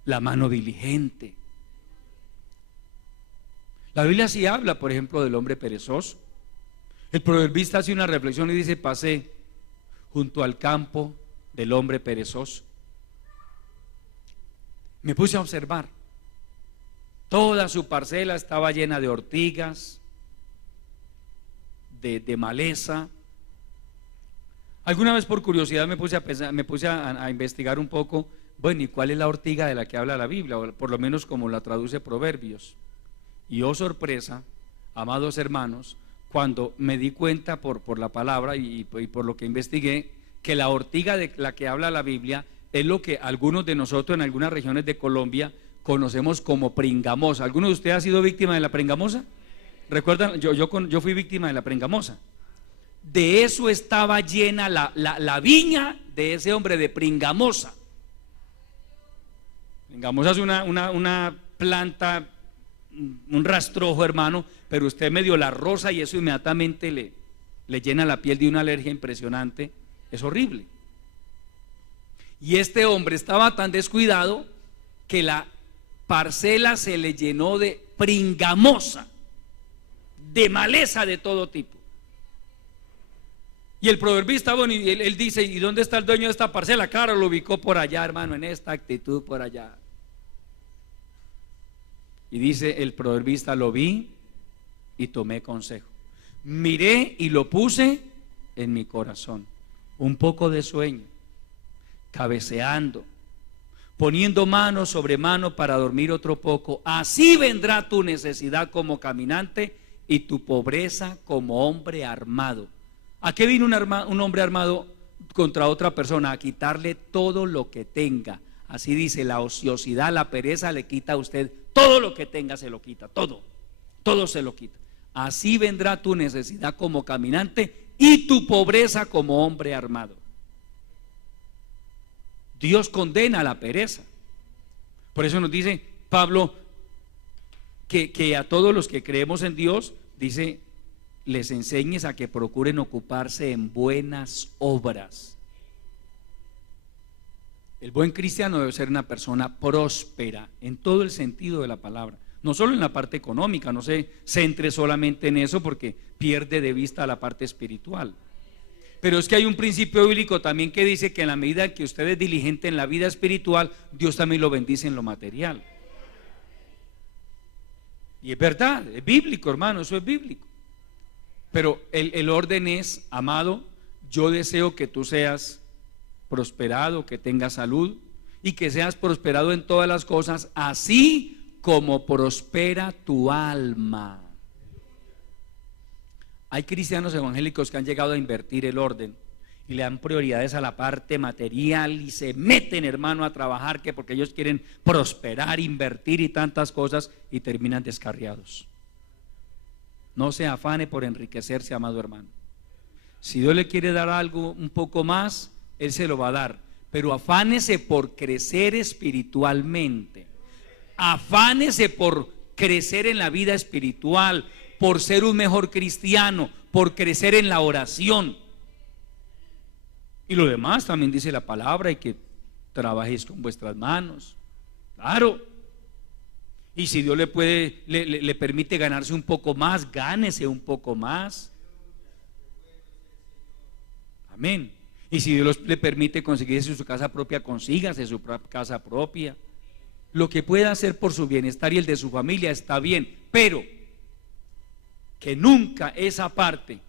La mano diligente. La Biblia sí habla, por ejemplo, del hombre perezoso. El proverbista hace una reflexión y dice: pasé junto al campo del hombre perezoso. Me puse a observar. Toda su parcela estaba llena de ortigas, de maleza. Alguna vez por curiosidad me puse a investigar un poco. Bueno, ¿y cuál es la ortiga de la que habla la Biblia? O por lo menos como la traduce Proverbios. Y oh sorpresa, amados hermanos, cuando me di cuenta por la palabra y por lo que investigué, que la ortiga de la que habla la Biblia es lo que algunos de nosotros en algunas regiones de Colombia conocemos como pringamosa. ¿Alguno de ustedes ha sido víctima de la pringamosa? ¿Recuerdan? Yo fui víctima de la pringamosa. De eso estaba llena la viña de ese hombre, de pringamosa. Pringamosa es una planta, un rastrojo, hermano, pero usted medio la roza y eso inmediatamente le llena la piel de una alergia impresionante. Es horrible. Y este hombre estaba tan descuidado que la parcela se le llenó de pringamosa, de maleza de todo tipo. Y el proverbista, bueno, y él dice: ¿y dónde está el dueño de esta parcela? Claro, lo ubicó por allá, hermano, en esta actitud por allá. Y dice el proverbista: lo vi y tomé consejo. Miré y lo puse en mi corazón. Un poco de sueño, cabeceando, poniendo mano sobre mano para dormir otro poco. Así vendrá tu necesidad como caminante y tu pobreza como hombre armado. ¿A qué vino un hombre armado contra otra persona? A quitarle todo lo que tenga. Así dice: la ociosidad, la pereza le quita a usted todo lo que tenga, se lo quita, todo se lo quita. Así vendrá tu necesidad como caminante y tu pobreza como hombre armado. Dios condena la pereza. Por eso nos dice Pablo que a todos los que creemos en Dios, dice, les enseñes a que procuren ocuparse en buenas obras. El buen cristiano debe ser una persona próspera en todo el sentido de la palabra, no solo en la parte económica. No se centre solamente en eso porque pierde de vista la parte espiritual. Pero es que hay un principio bíblico también que dice que en la medida que usted es diligente en la vida espiritual, Dios también lo bendice en lo material. Y es verdad, es bíblico, hermano, eso es bíblico. Pero el orden es: amado, yo deseo que tú seas prosperado, que tengas salud y que seas prosperado en todas las cosas, así como prospera tu alma. Hay cristianos evangélicos que han llegado a invertir el orden y le dan prioridades a la parte material y se meten, hermano, a trabajar que porque ellos quieren prosperar, invertir y tantas cosas, y terminan descarriados. No se afane por enriquecerse, amado hermano. Si Dios le quiere dar algo un poco más, Él se lo va a dar, pero afánese por crecer espiritualmente. Afánese por crecer en la vida espiritual, por ser un mejor cristiano, por crecer en la oración. Y lo demás también dice la palabra, y que trabajéis con vuestras manos. Claro. Y si Dios le permite ganarse un poco más, gánese un poco más. Amén. Y si Dios le permite conseguirse su casa propia, consígase su casa propia. Lo que pueda hacer por su bienestar y el de su familia está bien, pero que nunca esa parte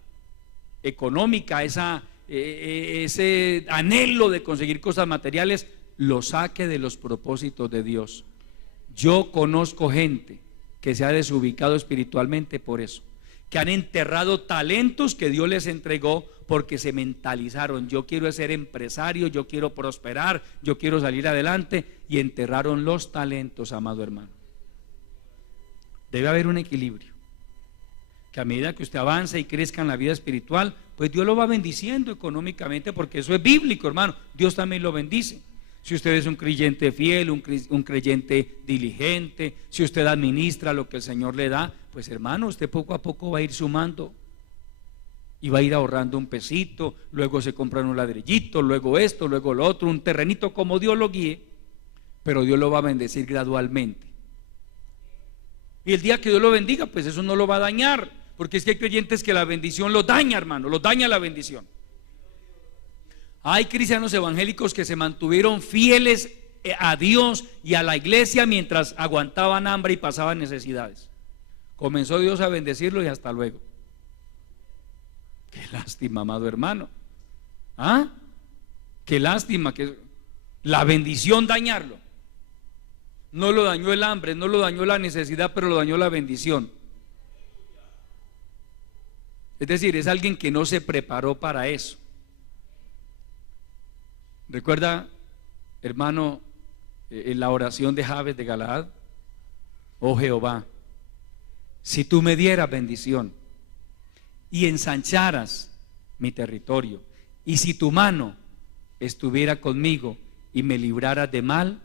económica, ese anhelo de conseguir cosas materiales, lo saque de los propósitos de Dios. Yo conozco gente que se ha desubicado espiritualmente por eso, que han enterrado talentos que Dios les entregó porque se mentalizaron: yo quiero ser empresario, yo quiero prosperar, yo quiero salir adelante, y enterraron los talentos, amado hermano. Debe haber un equilibrio, que a medida que usted avance y crezca en la vida espiritual, pues Dios lo va bendiciendo económicamente, porque eso es bíblico, hermano. Dios también lo bendice. Si usted es un creyente fiel, un creyente diligente, si usted administra lo que el Señor le da, pues hermano, usted poco a poco va a ir sumando y va a ir ahorrando un pesito, luego se compra un ladrillito, luego esto, luego lo otro, un terrenito, como Dios lo guíe, pero Dios lo va a bendecir gradualmente. Y el día que Dios lo bendiga, pues eso no lo va a dañar, porque es que hay creyentes que la bendición los daña, hermano, los daña la bendición. Hay cristianos evangélicos que se mantuvieron fieles a Dios y a la iglesia mientras aguantaban hambre y pasaban necesidades. Comenzó Dios a bendecirlos y hasta luego. Qué lástima, amado hermano. ¿Ah? Qué lástima que la bendición dañarlo. No lo dañó el hambre, no lo dañó la necesidad, pero lo dañó la bendición. Es decir, es alguien que no se preparó para eso. ¿Recuerda, hermano, la oración de Jabes de Galaad? Oh Jehová, si tú me dieras bendición y ensancharas mi territorio, y si tu mano estuviera conmigo y me libraras de mal,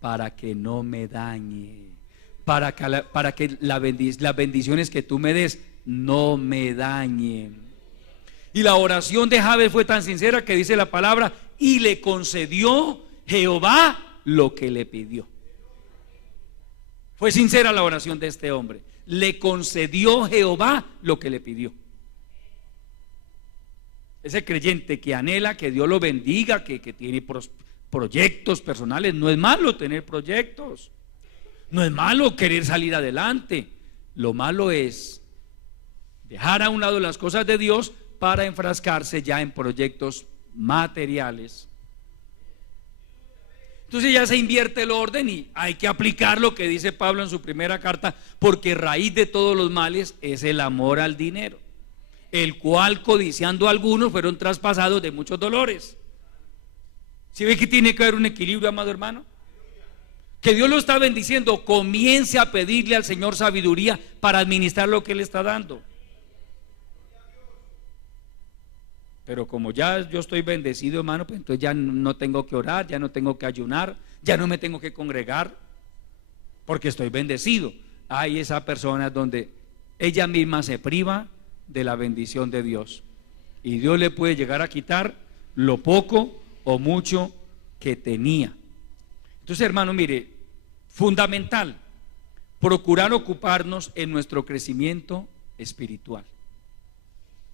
para que no me dañe, para que las bendiciones que tú me des no me dañen. Y la oración de Jabes fue tan sincera que dice la palabra: y le concedió Jehová lo que le pidió. Fue sincera la oración de este hombre. Le concedió Jehová lo que le pidió. Ese creyente que anhela que Dios lo bendiga, que tiene proyectos personales, no es malo tener proyectos, no es malo querer salir adelante. Lo malo es dejar a un lado las cosas de Dios para enfrascarse ya en proyectos materiales. Entonces ya se invierte el orden y hay que aplicar lo que dice Pablo en su primera carta: porque raíz de todos los males es el amor al dinero, el cual codiciando algunos fueron traspasados de muchos dolores. ¿Sí ve que tiene que haber un equilibrio, amado hermano? Que Dios lo está bendiciendo, comience a pedirle al Señor sabiduría para administrar lo que Él está dando. Pero como ya yo estoy bendecido, hermano, pues entonces ya no tengo que orar, ya no tengo que ayunar, ya no me tengo que congregar, porque estoy bendecido. Hay esa persona donde ella misma se priva de la bendición de Dios, y Dios le puede llegar a quitar lo poco o mucho que tenía. Entonces, hermano, mire, fundamental, procurar ocuparnos en nuestro crecimiento espiritual,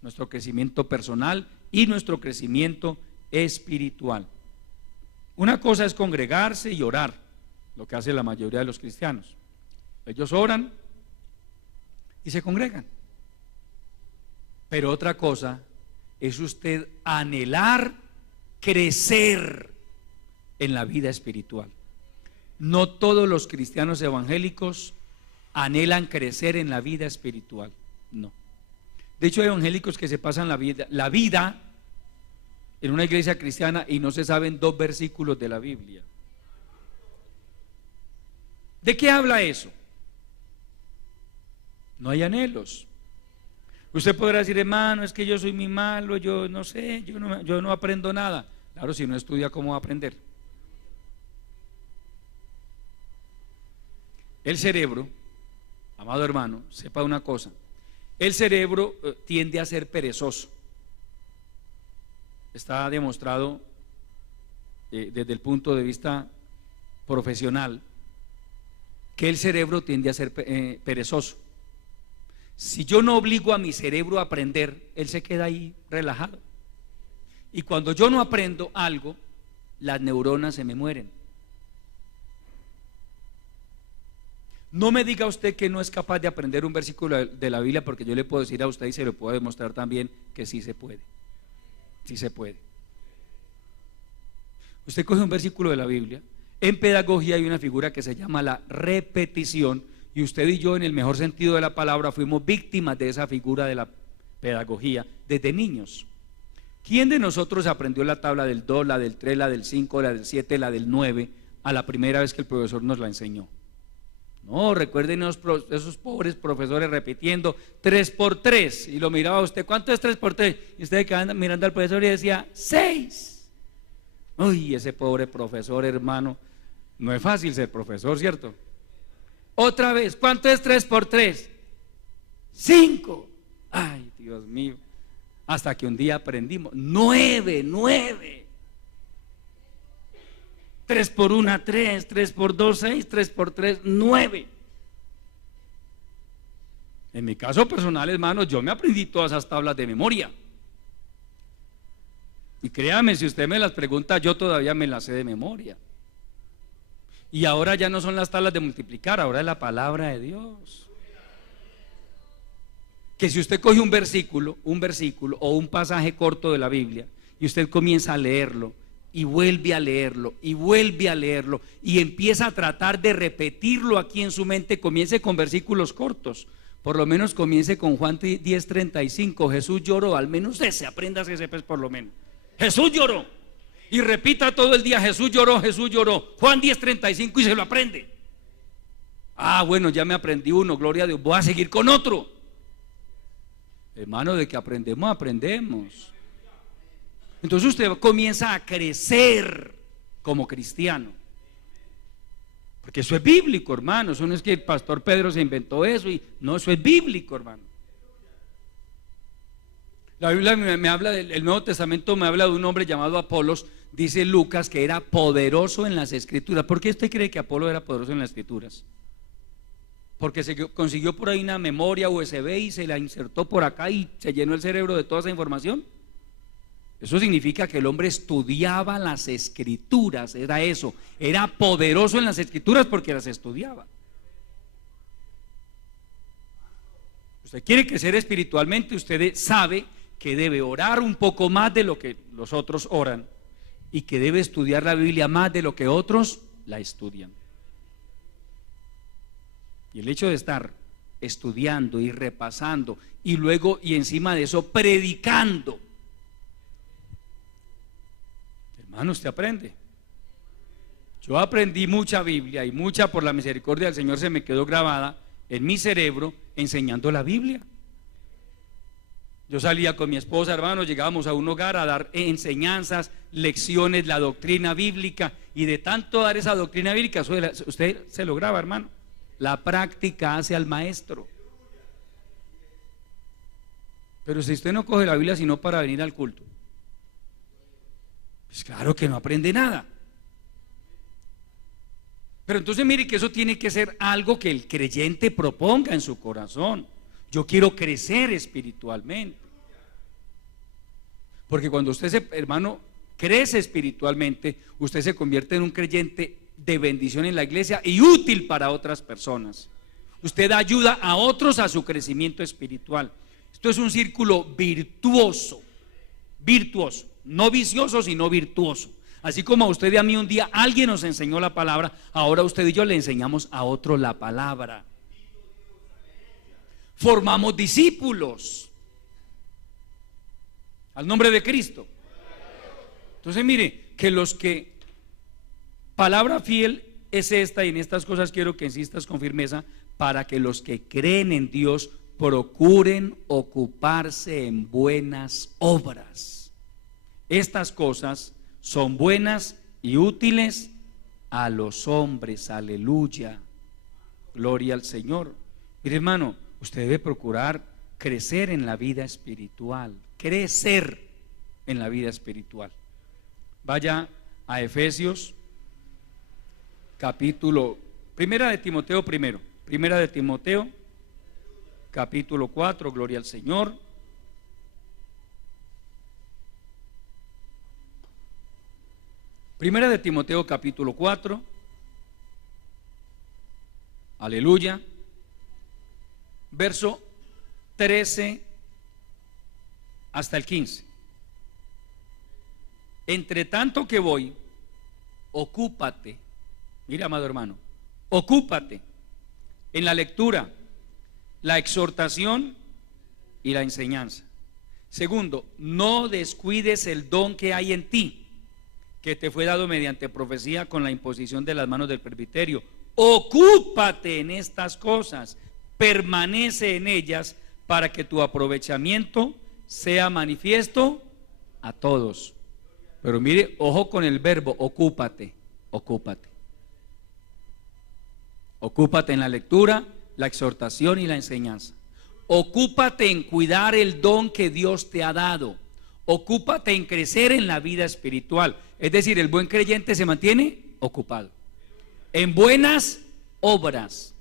nuestro crecimiento personal y nuestro crecimiento espiritual. Una cosa es congregarse y orar, lo que hace la mayoría de los cristianos. Ellos oran y se congregan. Pero otra cosa es usted anhelar crecer en la vida espiritual. No todos los cristianos evangélicos anhelan crecer en la vida espiritual, no. De hecho, hay evangélicos que se pasan la vida en una iglesia cristiana y no se saben 2 versículos de la Biblia. ¿De qué habla eso? No hay anhelos. Usted podrá decir: hermano, es que yo soy muy malo, yo no sé, yo no aprendo nada. Claro, si no estudia, ¿cómo va a aprender? El cerebro, amado hermano, sepa una cosa: el cerebro tiende a ser perezoso. Está demostrado desde el punto de vista profesional que el cerebro tiende a ser perezoso. Si yo no obligo a mi cerebro a aprender, él se queda ahí relajado. Y cuando yo no aprendo algo, las neuronas se me mueren. No me diga usted que no es capaz de aprender un versículo de la Biblia, porque yo le puedo decir a usted y se lo puedo demostrar también que sí se puede. Sí se puede. Usted coge un versículo de la Biblia. En pedagogía hay una figura que se llama la repetición, y usted y yo, en el mejor sentido de la palabra, fuimos víctimas de esa figura de la pedagogía desde niños. ¿Quién de nosotros aprendió la tabla del 2, la del 3, la del 5, la del 7, la del 9 a la primera vez que el profesor nos la enseñó? No, recuerden esos pobres profesores repitiendo 3 por 3, y lo miraba usted, ¿cuánto es 3 por 3? Y usted quedaba mirando al profesor y decía 6. Uy, ese pobre profesor, hermano, no es fácil ser profesor, ¿cierto? Otra vez, ¿cuánto es 3 por 3? 5. Ay, Dios mío. Hasta que un día aprendimos 9. 3 por 1, 3, 3 por 2, 6, 3 por 3, 9. En mi caso personal, hermanos, yo me aprendí todas esas tablas de memoria. Y créame, si usted me las pregunta, yo todavía me las sé de memoria. Y ahora ya no son las tablas de multiplicar, ahora es la palabra de Dios. Que si usted coge un versículo o un pasaje corto de la Biblia y usted comienza a leerlo y vuelve a leerlo y vuelve a leerlo y empieza a tratar de repetirlo aquí en su mente, comience con versículos cortos, por lo menos comience con Juan 10:35, Jesús lloró, al menos ese, apréndase ese pues por lo menos, Jesús lloró, y repita todo el día, Jesús lloró, Juan 10:35, y se lo aprende. Ah, bueno, ya me aprendí uno, gloria a Dios, voy a seguir con otro. Hermano, de que aprendemos, aprendemos. Entonces usted comienza a crecer como cristiano, porque eso es bíblico, hermano. Eso no es que el pastor Pedro se inventó eso, y no, eso es bíblico, hermano. La Biblia me habla, el Nuevo Testamento me habla de un hombre llamado Apolos. Dice Lucas que era poderoso en las escrituras. ¿Por qué usted cree que Apolo era poderoso en las escrituras? Porque se consiguió por ahí una memoria USB y se la insertó por acá y se llenó el cerebro de toda esa información. Eso significa que el hombre estudiaba las escrituras, era eso, era poderoso en las escrituras porque las estudiaba. Usted quiere crecer espiritualmente, usted sabe que debe orar un poco más de lo que los otros oran y que debe estudiar la Biblia más de lo que otros la estudian. Y el hecho de estar estudiando y repasando y luego y encima de eso predicando, hermano, usted aprende. Yo aprendí mucha Biblia y mucha, por la misericordia del Señor, se me quedó grabada en mi cerebro enseñando la Biblia. Yo salía con mi esposa, hermano, llegábamos a un hogar a dar enseñanzas, lecciones, la doctrina bíblica, y de tanto dar esa doctrina bíblica, usted se lo graba, hermano. La práctica hace al maestro. Pero si usted no coge la Biblia sino para venir al culto, pues claro que no aprende nada. Pero entonces mire que eso tiene que ser algo que el creyente proponga en su corazón. Yo quiero crecer espiritualmente. Porque cuando usted, hermano, crece espiritualmente, usted se convierte en un creyente de bendición en la iglesia y útil para otras personas. Usted ayuda a otros a su crecimiento espiritual. Esto es un círculo virtuoso, no vicioso sino virtuoso. Así como a usted y a mí un día alguien nos enseñó la palabra, ahora usted y yo le enseñamos a otro la palabra. Formamos discípulos al nombre de Cristo. Entonces mire, que los que palabra fiel es esta, y en estas cosas quiero que insistas con firmeza, para que los que creen en Dios procuren ocuparse en buenas obras. Estas cosas son buenas y útiles a los hombres. Aleluya, gloria al Señor. Mire, hermano, usted debe procurar crecer en la vida espiritual, crecer en la vida espiritual. Vaya a Efesios capítulo, primera de Timoteo capítulo 4, gloria al Señor. Primera de Timoteo capítulo 4. Aleluya. Verso 13 hasta el 15. Entre tanto que voy, ocúpate. Mira, amado hermano, ocúpate en la lectura, la exhortación y la enseñanza. Segundo, no descuides el don que hay en ti, que te fue dado mediante profecía con la imposición de las manos del presbiterio. Ocúpate en estas cosas, permanece en ellas, para que tu aprovechamiento sea manifiesto a todos. Pero mire, ojo con el verbo ocúpate, ocúpate. Ocúpate en la lectura, la exhortación y la enseñanza. Ocúpate en cuidar el don que Dios te ha dado. Ocúpate en crecer en la vida espiritual. Es decir, el buen creyente se mantiene ocupado en buenas obras,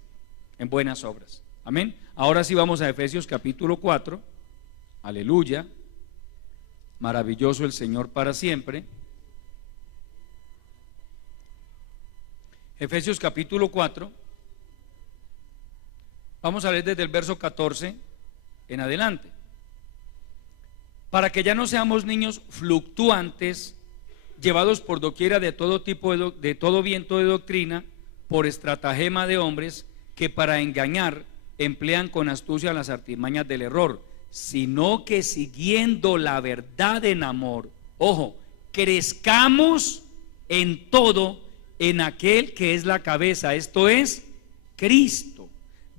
en buenas obras. Amén. Ahora sí vamos a Efesios capítulo 4. Aleluya. Maravilloso el Señor para siempre. Efesios capítulo 4. Vamos a leer desde el verso 14 en adelante. Para que ya no seamos niños fluctuantes, llevados por doquiera de todo tipo de todo viento de doctrina, por estratagema de hombres que para engañar emplean con astucia las artimañas del error, sino que siguiendo la verdad en amor, ojo, crezcamos en todo en aquel que es la cabeza, esto es Cristo,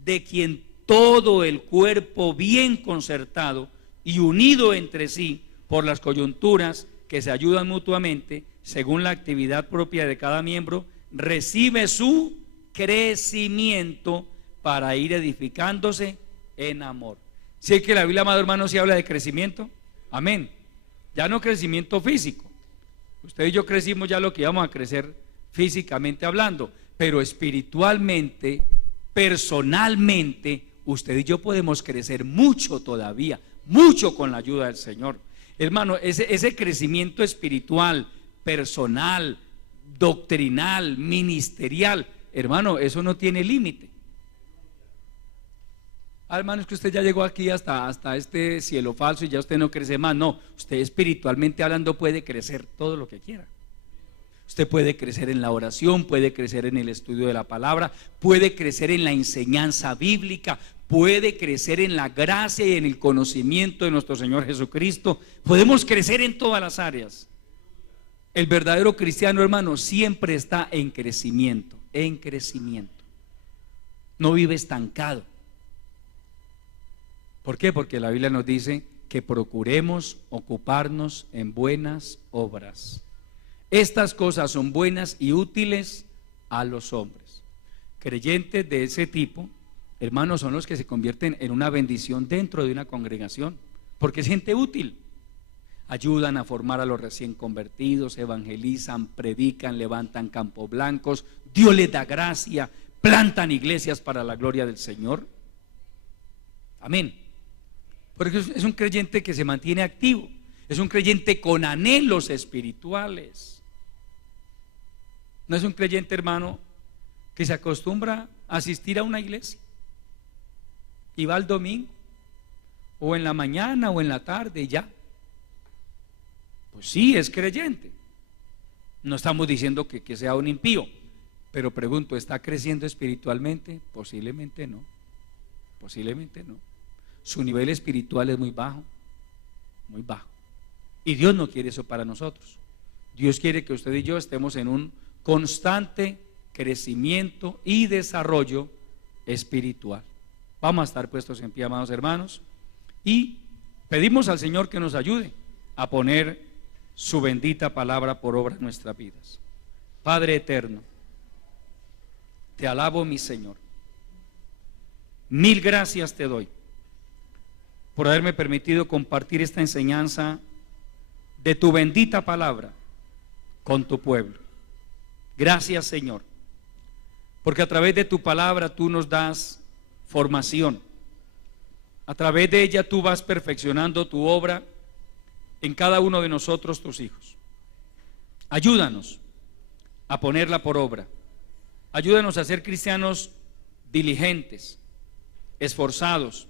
de quien todo el cuerpo bien concertado y unido entre sí por las coyunturas que se ayudan mutuamente según la actividad propia de cada miembro, recibe su crecimiento para ir edificándose en amor. Si es que la Biblia, amado hermano, si habla de crecimiento, amén. Ya no crecimiento físico. Usted y yo crecimos ya lo que íbamos a crecer físicamente hablando, pero espiritualmente, personalmente, usted y yo podemos crecer mucho todavía, mucho con la ayuda del Señor. Hermano, ese crecimiento espiritual, personal, doctrinal, ministerial, hermano, eso no tiene límite. Hermano, es que usted ya llegó aquí hasta este cielo falso y ya usted no crece más. No, usted espiritualmente hablando puede crecer todo lo que quiera. Usted puede crecer en la oración, puede crecer en el estudio de la palabra, puede crecer en la enseñanza bíblica, puede crecer en la gracia y en el conocimiento de nuestro Señor Jesucristo. Podemos crecer en todas las áreas. El verdadero cristiano, hermano, siempre está en crecimiento, en crecimiento. No vive estancado. ¿Por qué? Porque la Biblia nos dice que procuremos ocuparnos en buenas obras. Estas cosas son buenas y útiles a los hombres. Creyentes de ese tipo, hermanos, son los que se convierten en una bendición dentro de una congregación, porque es gente útil. Ayudan a formar a los recién convertidos, evangelizan, predican, levantan campos blancos, Dios les da gracia, plantan iglesias para la gloria del Señor. Amén. Porque es un creyente que se mantiene activo, es un creyente con anhelos espirituales. No es un creyente, hermano, que se acostumbra a asistir a una iglesia y va el domingo, o en la mañana o en la tarde y ya. Pues sí, es creyente. No estamos diciendo que sea un impío, pero pregunto, ¿está creciendo espiritualmente? Posiblemente no, posiblemente no. Su nivel espiritual es muy bajo, muy bajo. Y Dios no quiere eso para nosotros. Dios quiere que usted y yo estemos en un constante crecimiento y desarrollo espiritual. Vamos a estar puestos en pie, amados hermanos, y pedimos al Señor que nos ayude a poner su bendita palabra por obra en nuestras vidas. Padre eterno, te alabo, mi Señor. Mil gracias te doy por haberme permitido compartir esta enseñanza de tu bendita palabra con tu pueblo. Gracias, Señor, porque a través de tu palabra tú nos das formación. A través de ella tú vas perfeccionando tu obra en cada uno de nosotros, tus hijos. Ayúdanos a ponerla por obra. Ayúdanos a ser cristianos diligentes, esforzados,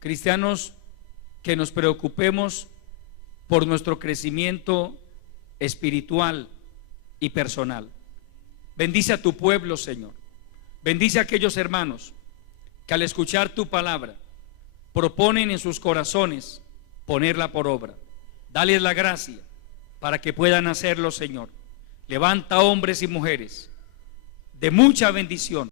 cristianos que nos preocupemos por nuestro crecimiento espiritual y personal. Bendice a tu pueblo, Señor. Bendice a aquellos hermanos que al escuchar tu palabra proponen en sus corazones ponerla por obra. Dales la gracia para que puedan hacerlo, Señor. Levanta hombres y mujeres de mucha bendición